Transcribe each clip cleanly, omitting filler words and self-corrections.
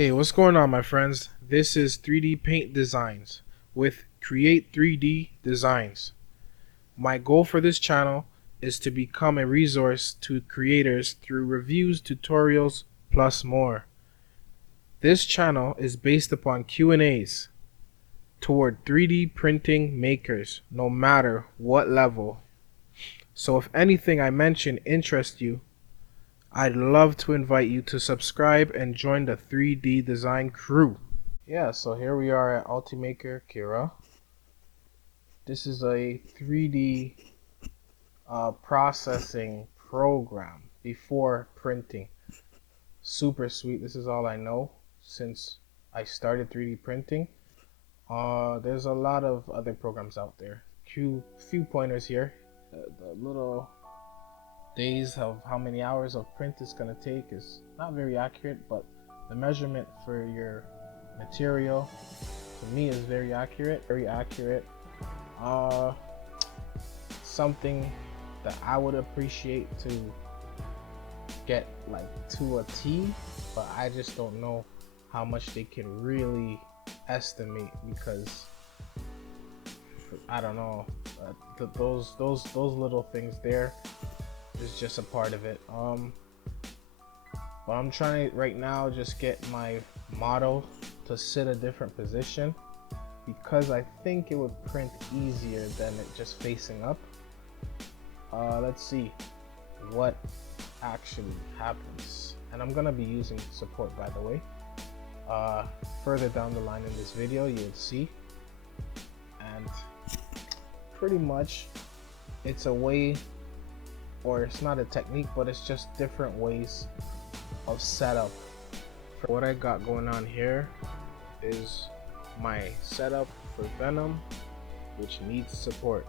Hey, what's going on, my friends? This is 3D Paint Designs with Create 3D Designs. My goal for this channel is to become a resource to creators through reviews, tutorials, plus more. This channel is based upon Q&As toward 3D printing makers, no matter what level. So if anything I mention interests you, I'd love to invite you to subscribe and join the 3D design crew. Yeah, so here we are at Ultimaker Cura. This is a 3D processing program before printing. Super sweet. This is all I know since I started 3D printing. There's a lot of other programs out there. Few pointers here. The little days of how many hours of print it's gonna take is not very accurate, but the measurement for your material to me is very accurate. Something that I would appreciate to get like to a T, but I just don't know how much they can really estimate, because I don't know, those little things there is just a part of it. But I'm trying to right now just get my model to sit a different position, because I think it would print easier than it just facing up. Let's see what actually happens, and I'm gonna be using support, by the way. Further down the line in this video you'll see, and pretty much it's a way, or it's not a technique, but it's just different ways of setup. What I got going on here is my setup for Venom, which needs support.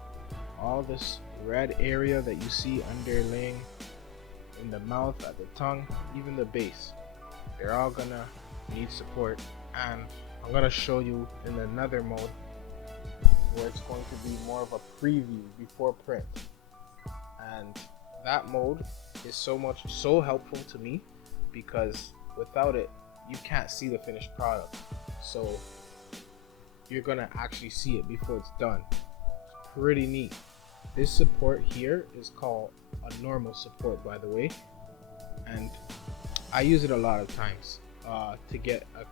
All this red area that you see underlaying in the mouth, at the tongue, even the base, they're all gonna need support. And I'm gonna show you in another mode where it's going to be more of a preview before print, and that mode is so helpful to me, because without it you can't see the finished product. So you're gonna actually see it before it's done. It's pretty neat. This support here is called a normal support, by the way, and I use it a lot of times to get a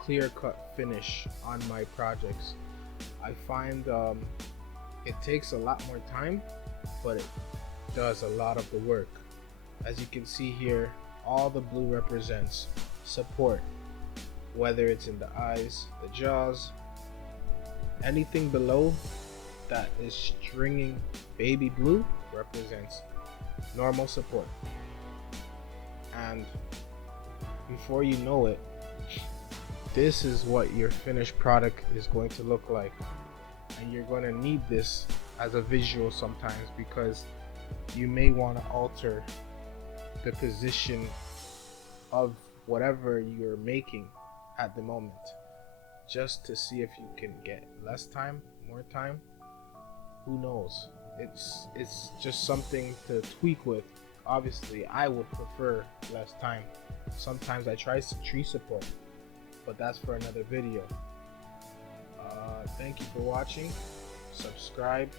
clear-cut finish on my projects. I find it takes a lot more time, but it does a lot of the work. As you can see here, all the blue represents support, whether it's in the eyes, the jaws, anything below that is stringing baby blue represents normal support. And before you know it, this is what your finished product is going to look like. And you're going to need this as a visual sometimes, because you may want to alter the position of whatever you're making at the moment, just to see if you can get less time, more time. Who knows? It's just something to tweak with. Obviously I would prefer less time. Sometimes I try tree support, but that's for another video. Thank you for watching. Subscribe,